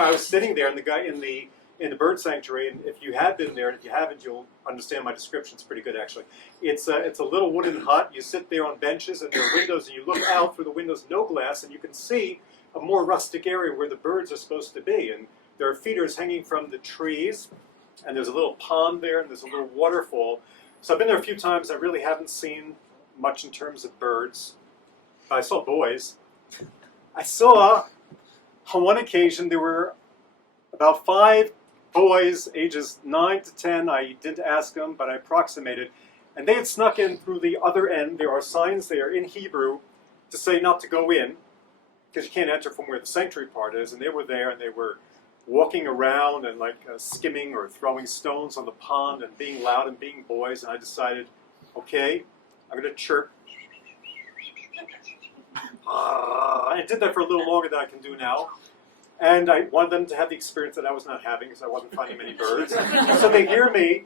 anyway, I was sitting there, and the guy in the bird sanctuary, and if you have been there, and if you haven't, you'll understand my description. It's pretty good, actually. It's a little wooden hut. You sit there on benches, and there are windows, and you look out through the windows, no glass, and you can see a more rustic area where the birds are supposed to be. And there are feeders hanging from the trees, and there's a little pond there, and there's a little waterfall. So I've been there a few times. I really haven't seen much in terms of birds. I saw boys. I saw, on one occasion, there were about 5 boys, ages 9 to 10. I didn't ask them, but I approximated. And they had snuck in through the other end. There are signs there in Hebrew to say not to go in, because you can't enter from where the sanctuary part is. And they were there, and they were walking around and like skimming or throwing stones on the pond and being loud and being boys. And I decided, okay, I'm going to chirp. I did that for a little longer than I can do now. And I wanted them to have the experience that I was not having because I wasn't finding many birds. So they hear me,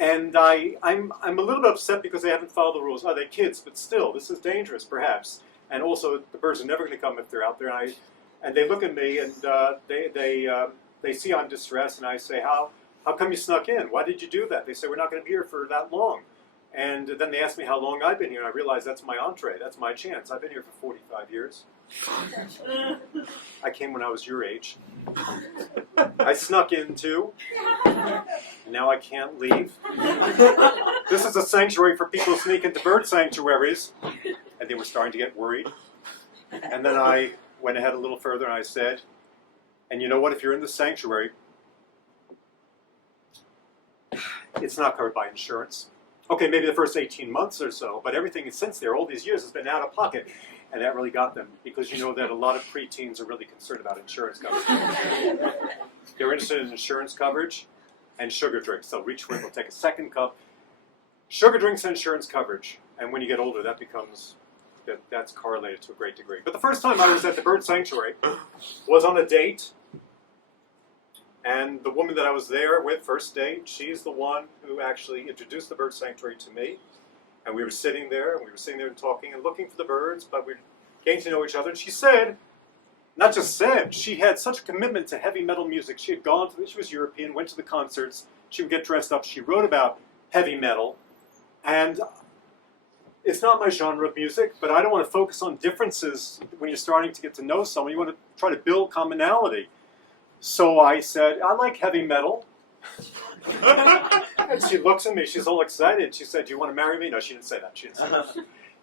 and I'm a little bit upset because they haven't followed the rules. Oh, they're kids, but still, this is dangerous, perhaps. And also, the birds are never going to come if they're out there. And they look at me, and they see I'm distressed, and I say, how come you snuck in? Why did you do that? They say, we're not going to be here for that long. And then they ask me how long I've been here, and I realize that's my entree. That's my chance. I've been here for 45 years. I came when I was your age. I snuck in too. Now I can't leave. This is a sanctuary for people who sneak into bird sanctuaries. And they were starting to get worried. And then I went ahead a little further and I said, and you know what, if you're in the sanctuary, it's not covered by insurance. Okay, maybe the first 18 months or so, but everything since there, all these years, has been out of pocket. And that really got them, because you know that a lot of preteens are really concerned about insurance coverage. They're interested in insurance coverage and sugar drinks. They'll reach for it, they'll take a second cup. Sugar drinks and insurance coverage. And when you get older, that's correlated to a great degree. But the first time I was at the bird sanctuary was on a date. And the woman that I was there with, first date, she's the one who actually introduced the bird sanctuary to me. And we were sitting there, and talking and looking for the birds, but we were getting to know each other. And she said, not just said, she had such a commitment to heavy metal music. She had gone to, she was European, went to the concerts. She would get dressed up. She wrote about heavy metal. And it's not my genre of music, but I don't want to focus on differences when you're starting to get to know someone. You want to try to build commonality. So I said, I like heavy metal. And she looks at me, she's all excited. She said, do you want to marry me? No, she didn't say that.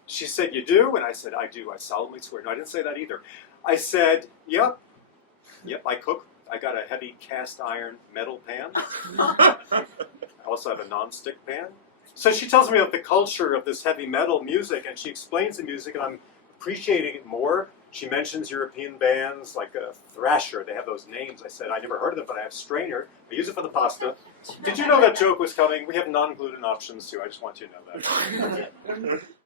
She said, you do? And I said, I do. I solemnly swear. No, I didn't say that either. I said, yep, I cook. I got a heavy cast iron metal pan. I also have a non-stick pan. So she tells me about the culture of this heavy metal music, and she explains the music, and I'm appreciating it more. She mentions European bands like Thrasher. They have those names. I said, I never heard of them, but I have Strainer. I use it for the pasta. Did you know that joke was coming? We have non-gluten options, too. I just want you to know that.